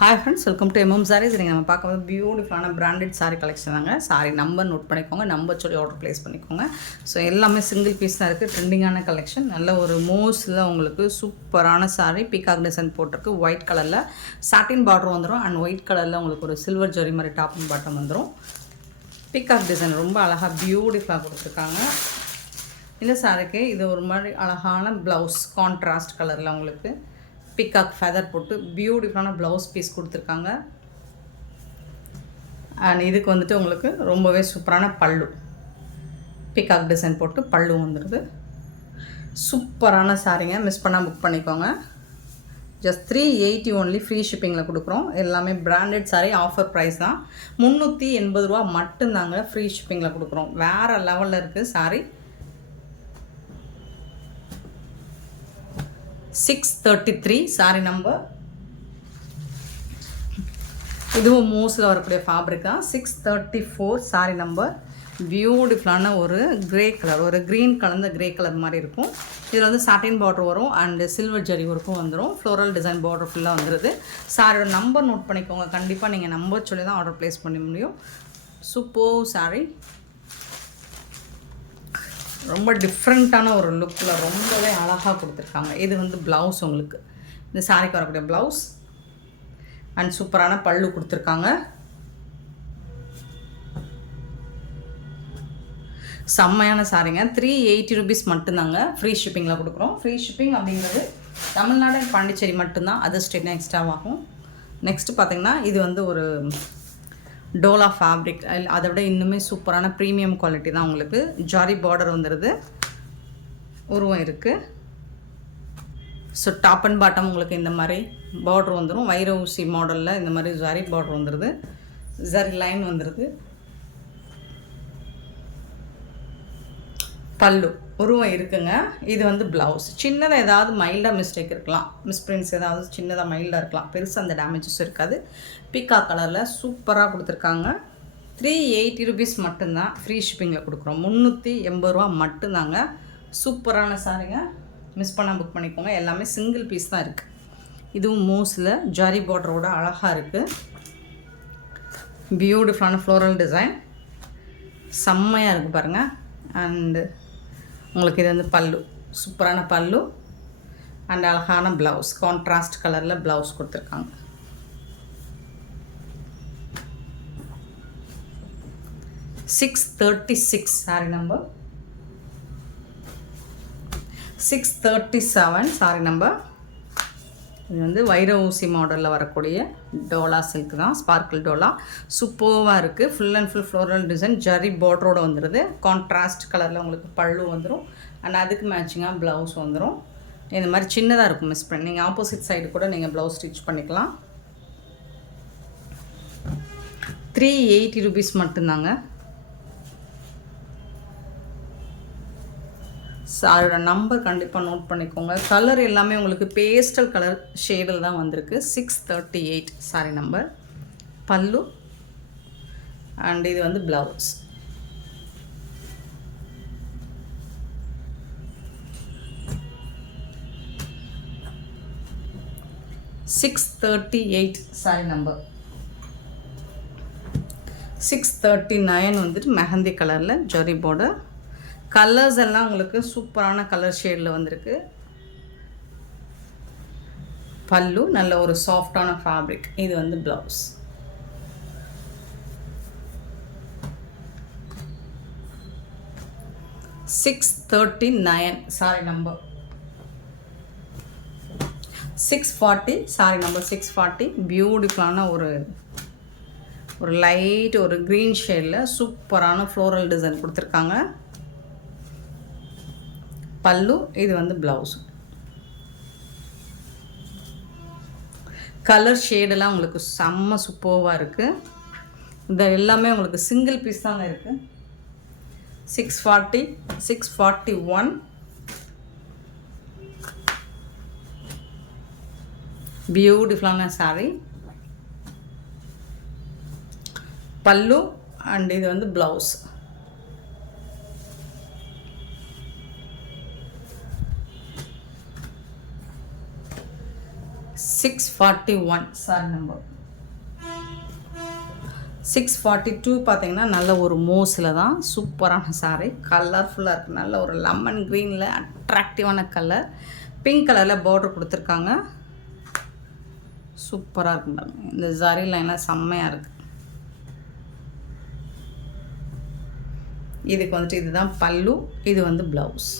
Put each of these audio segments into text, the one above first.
Hi friends, welcome to MM Sarees. நீங்கள் நம்ம பார்க்கும்போது பியூட்டிஃபுல்லான பிராண்டட் சாரீ கலெக்ஷன் தாங்க. சாரீ நம்பர் நோட் பண்ணிக்கோங்க, நம்பர் சொல்லி ஆர்டர் ப்ளேஸ் பண்ணிக்கோங்க. ஸோ எல்லாமே சிங்கிள் பீஸ் தான் இருக்குது. ட்ரெண்டிங்கான கலெக்ஷன், நல்ல ஒரு மோஸ்டில் உங்களுக்கு சூப்பரான சாரீ. பீகாக் டிசைன் போட்டிருக்கு, ஒயிட் கலரில் சாட்டின் பார்டர் வந்துடும். அண்ட் ஒயிட் கலரில் உங்களுக்கு ஒரு சில்வர் ஜரி மாதிரி டாப் அண்ட் பாட்டம் வந்துடும். பீகாக் டிசைன் ரொம்ப அழகாக பியூட்டிஃபுல்லாக கொடுத்துருக்காங்க. இந்த சாரீக்கு இது ஒரு மாதிரி அழகான ப்ளவுஸ், கான்ட்ராஸ்ட் கலரில் உங்களுக்கு பிகாக் ஃபெதர் போட்டு பியூட்டிஃபுல்லான ப்ளவுஸ் பீஸ் கொடுத்துருக்காங்க. அண்ட் இதுக்கு வந்துட்டு உங்களுக்கு ரொம்பவே சூப்பரான பல்லு, பிகாக் டிசைன் போட்டு பல்லு வந்துடுது. சூப்பரான சாரீங்க, மிஸ் பண்ணால் புக் பண்ணிக்கோங்க. ஜஸ்ட் 380 ஒன்லி, ஃப்ரீ ஷிப்பிங்கில் கொடுக்குறோம். எல்லாமே பிராண்டட் சாரீ, ஆஃபர் ப்ரைஸ் தான். 380 ரூபா மட்டும்தாங்க, ஃப்ரீ ஷிப்பிங்கில் கொடுக்குறோம். வேறு லெவலில் இருக்குது சாரீ. 633 sorry number. இதுவும் மூஸில் வரக்கூடிய ஃபேப்ரிக் தான். 634 சாரி நம்பர். பியூட்டிஃபுல்லான ஒரு கிரே கலர், ஒரு க்ரீன் கலந்த கிரே கலர் மாதிரி இருக்கும். இதில் வந்து சாட்டின் பார்டர் வரும் அண்டு சில்வர் ஜரி ஒர்க்கும் வந்துடும். ஃப்ளோரல் டிசைன் பார்டர் ஃபுல்லாக வந்துடுது. சாரியோட நம்பர் நோட் பண்ணிக்கோங்க. கண்டிப்பாக நீங்கள் நம்பர் சொல்லி தான் ஆர்டர் ப்ளேஸ் பண்ண முடியும். சூப்பர் சாரி, ரொம்ப டிஃப்ரெண்ட்டான ஒரு லுக்கில் ரொம்பவே அழகாக கொடுத்துருக்காங்க. இது வந்து ப்ளவுஸ், உங்களுக்கு இந்த சாரிக்கு வரக்கூடிய ப்ளவுஸ் அண்ட் சூப்பரான பல்லு கொடுத்துருக்காங்க. செம்மையான சாரிங்க. 380 ருபீஸ் மட்டும்தாங்க, ஃப்ரீ ஷிப்பிங்கில் கொடுக்குறோம். ஃப்ரீ ஷிப்பிங் அப்படிங்கிறது தமிழ்நாடு அண்ட் பாண்டிச்சேரி மட்டும்தான், அதர் ஸ்டேட்னா எக்ஸ்ட்ராவாகும். நெக்ஸ்ட்டு பார்த்திங்கன்னா இது வந்து ஒரு டோலா ஃபேப்ரிக், அதை விட இன்னுமே சூப்பரான ப்ரீமியம் குவாலிட்டி தான். உங்களுக்கு ஜாரி பார்டர் வந்துடுது, உருவம் இருக்குது. ஸோ டாப் அண்ட் பாட்டம் உங்களுக்கு இந்த மாதிரி பார்டர் வந்துடும். வைர ஊசி மாடலில் இந்த மாதிரி ஜாரி பார்டர் வந்துடுது, ஜரி லைன் வந்துடுது. பல்லு உருவம் இருக்குங்க. இது வந்து ப்ளவுஸ். சின்னதாக ஏதாவது மைல்டாக மிஸ்டேக் இருக்கலாம், மிஸ்பிரிண்ட்ஸ் ஏதாவது சின்னதாக மைல்டாக இருக்கலாம், பெருசாக அந்த டேமேஜஸ் இருக்காது. பீகாக் கலரில் சூப்பராக கொடுத்துருக்காங்க. 380 ருபீஸ் மட்டும்தான், ஃப்ரீ ஷிப்பிங்கில் கொடுக்குறோம். 380 ரூபா மட்டும்தாங்க. சூப்பரான சாரிங்க, மிஸ் பண்ணால் புக் பண்ணிக்கோங்க. எல்லாமே சிங்கிள் பீஸ் தான் இருக்குது. இதுவும் மூஸில் ஜாரி பார்டரோட அழகாக இருக்குது. பியூட்டிஃபுல்லான ஃப்ளோரல் டிசைன், செம்மையாக இருக்குது பாருங்கள். அண்டு உங்களுக்கு இது வந்து பல்லு, சூப்பரான பல்லு அண்ட் அழகான ப்ளவுஸ், கான்ட்ராஸ்ட் கலரில் ப்ளவுஸ் கொடுத்துருக்காங்க. $636 சாரி நம்பர். 637 sorry number. இது வந்து வைர ஊசி மாடலில் வரக்கூடிய டோலா சில்க் தான், ஸ்பார்க்கிள் டோலா. சூப்பராக இருக்குது. Full and full floral design, zari பார்டரோடு வந்துடுது. கான்ட்ராஸ்ட் கலரில் உங்களுக்கு பல்லு வந்துடும் அண்ட் அதுக்கு மேட்சிங்காக ப்ளவுஸ் வந்துடும். இந்த மாதிரி சின்னதாக இருக்கும், மிஸ் பண்ணி நீங்கள் ஆப்போசிட் சைடு கூட நீங்கள் ப்ளவுஸ் ஸ்டிச் பண்ணிக்கலாம். 380 ருபீஸ் மட்டும்தாங்க. சாரோட நம்பர் கண்டிப்பாக நோட் பண்ணிக்கோங்க. கலர் எல்லாமே உங்களுக்கு பேஸ்டல் கலர் ஷேடில் தான் வந்திருக்கு. 638 சாரி நம்பர். பல்லு அண்ட் இது வந்து ப்ளவுஸ். $638 sorry number. 639 வந்துட்டு மெஹந்தி கலரில் ஜரி பார்டர். கலர்ஸ் எல்லாம் உங்களுக்கு சூப்பரான கலர் ஷேடில் வந்திருக்கு. பல்லு நல்ல ஒரு சாஃப்டான ஃபேப்ரிக். இது வந்து blouse. $639 sorry number. 640 sorry number. 640 பியூட்டிஃபுல்லான ஒரு லைட் ஒரு க்ரீன் ஷேடில் சூப்பரான ஃப்ளோரல் டிசைன் கொடுத்துருக்காங்க. பல்லு, இது வந்து ப்ளவுஸ். கலர் ஷேடெல்லாம் உங்களுக்கு செம்ம சூப்பராக இருக்குது. இந்த எல்லாமே உங்களுக்கு சிங்கிள் பீஸ் தாங்க இருக்குது. 640, 641 பியூட்டிஃபுல்லான சாரி. பல்லு அண்ட் இது வந்து ப்ளவுஸ். 641 sorry number. 642 பார்த்தீங்கன்னா நல்ல ஒரு மோஸில் தான் சூப்பரான சாரி, கலர்ஃபுல்லாக இருக்குது. நல்ல ஒரு லெமன் க்ரீனில் அட்ராக்டிவான கலர், பிங்க் கலரில் பார்டர் கொடுத்துருக்காங்க. சூப்பராக இருக்குங்க. இந்த ஜரி லைன்லாம் செம்மையாக இருக்குது. இதுக்கு வந்துட்டு இதுதான் பல்லு, இது வந்து ப்ளவுஸ்.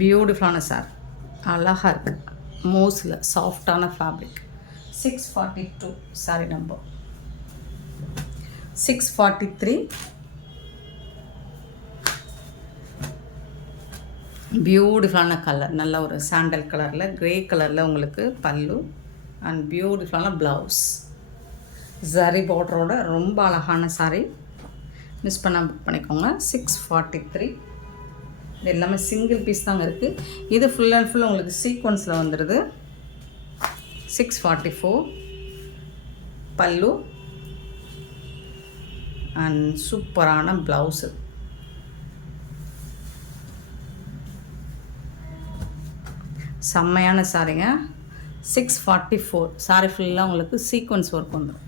பியூட்டிஃபுல்லான சார், அழகாக இருக்குது. மோஸில் சாஃப்டான ஃபேப்ரிக். 642 sorry number. 643 பியூட்டிஃபுல்லான கலர், நல்ல ஒரு சாண்டல் கலரில் க்ரே கலரில் உங்களுக்கு பல்லு அண்ட் பியூட்டிஃபுல்லான ப்ளவுஸ். ஜரி பார்டரோட ரொம்ப அழகான சாரி, மிஸ் பண்ணால் புக் பண்ணிக்கோங்க. 643. இது எல்லாமே சிங்கிள் பீஸ் தாங்க இருக்குது. இது ஃபுல் அண்ட் ஃபுல் உங்களுக்கு சீக்வன்ஸில் வந்துடுது. 644 பல்லு அண்ட் சூப்பரான ப்ளவுஸு. செம்மையான சாரிங்க. 644 சாரி ஃபுல்லாக உங்களுக்கு சீக்வன்ஸ் ஒர்க் வந்துடும்.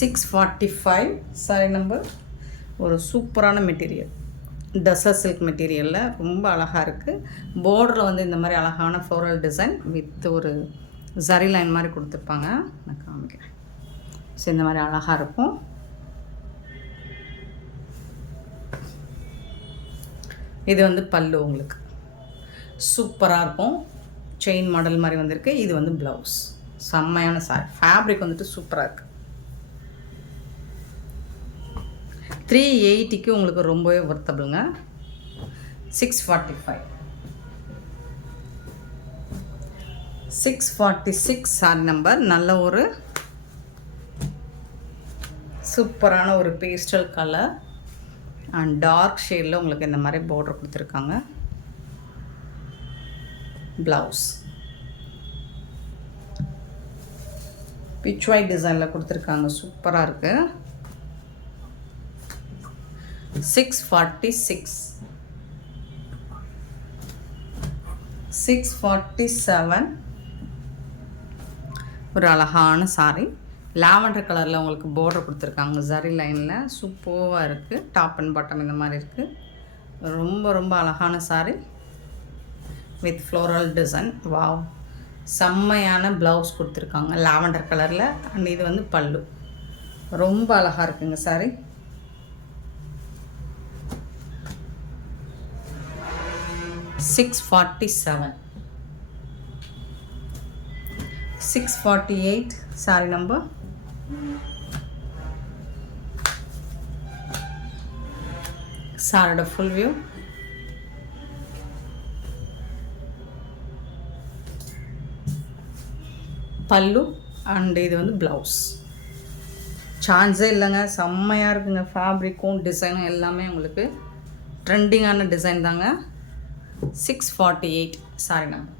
645 சாரி நம்பர். ஒரு சூப்பரான மெட்டீரியல், டசர் சில்க் மெட்டீரியலில் ரொம்ப அழகாக இருக்குது. பார்டரில் வந்து இந்த மாதிரி அழகான ஃப்ளோரல் டிசைன் வித் ஒரு ஜரி லைன் மாதிரி கொடுத்துருப்பாங்க. நான் காமிக்கிறேன். ஸோ இந்த மாதிரி அழகாக இருக்கும். இது வந்து பல்லு உங்களுக்கு சூப்பராக இருக்கும். செயின் மாடல் மாதிரி வந்திருக்கு. இது வந்து ப்ளவுஸ். செம்மையான சாரி, ஃபேப்ரிக் வந்துட்டு சூப்பராக இருக்குது. 380க்கு உங்களுக்கு ரொம்பவே ஒர்த்தபிளுங்க. 645. 646 சாரி நம்பர். நல்ல ஒரு சூப்பரான ஒரு பேஸ்டல் கலர் அண்ட் டார்க் ஷேடில் உங்களுக்கு இந்த மாதிரி பார்டர் கொடுத்துருக்காங்க. ப்ளவுஸ் பிச் ஒயிட் டிசைனில் கொடுத்துருக்காங்க. சூப்பராக இருக்குது. 646. 647 ஒரு அழகான சாரி, லாவெண்டர் கலரில் உங்களுக்கு பார்டர் கொடுத்துருக்காங்க ஜரி லைனில். சூப்பராக இருக்குது. டாப் அண்ட் பாட்டம் இந்த மாதிரி இருக்குது. ரொம்ப ரொம்ப அழகான sorry with floral design. Wow, செம்மையான ப்ளவுஸ் கொடுத்துருக்காங்க லாவெண்டர் கலரில். அண்ட் இது வந்து பல்லு. ரொம்ப அழகாக இருக்குங்க சாரி. 647. 648 sorry number. சாரோட ஃபுல் வியூ. பல்லு அண்ட் இது வந்து ப்ளவுஸ். சான்ஸே இல்லைங்க, செம்மையாக இருக்குங்க. ஃபேப்ரிக்கும் டிசைனும் எல்லாமே உங்களுக்கு ட்ரெண்டிங்கான டிசைன் தாங்க. 648 சாரி நம்பர்.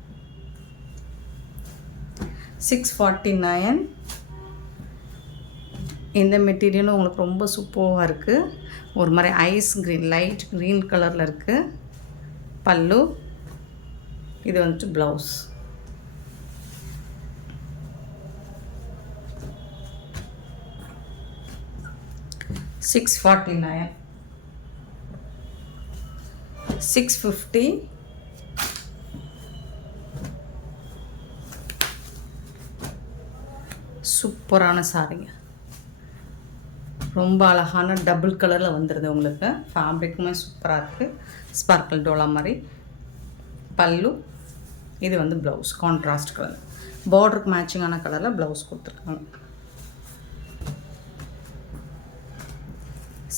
649 இந்த மெட்டீரியலும் உங்களுக்கு ரொம்ப சூப்பராக இருக்குது. ஒரு மாதிரி ஐஸ் க்ரீன், லைட் க்ரீன் கலரில் இருக்குது. பல்லு, இது வந்துட்டு ப்ளவுஸ். $649. 650. சூப்பரான சாரிங்க. ரொம்ப அழகான டபுள் கலரில் வந்துடுது உங்களுக்கு. ஃபேப்ரிக்குமே சூப்பராக இருக்குது. ஸ்பார்க்கிள் டோலா மாதிரி. பல்லு, இது வந்து ப்ளவுஸ் கான்ட்ராஸ்ட் கலர். பார்டருக்கு மேட்சிங்கான கலரில் ப்ளவுஸ் கொடுத்துருக்காங்க.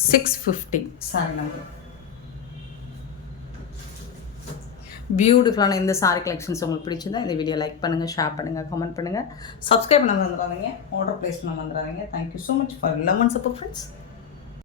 650 சாரி நம்பர். பியூட்டிஃபுல்லான இந்த சாரி கலெக்ஷன்ஸ் உங்களுக்கு பிடிச்சிருந்தா இந்த வீடியோ லைக் பண்ணுங்கள், ஷேர் பண்ணுங்கள், கமெண்ட் பண்ணுங்கள், சப்ஸ்கிரைப் பண்ண வந்துடாதீங்க, ஆர்டர் ப்ளேஸ் பண்ண வந்துடாதீங்க. Thank you so much for love and support friends.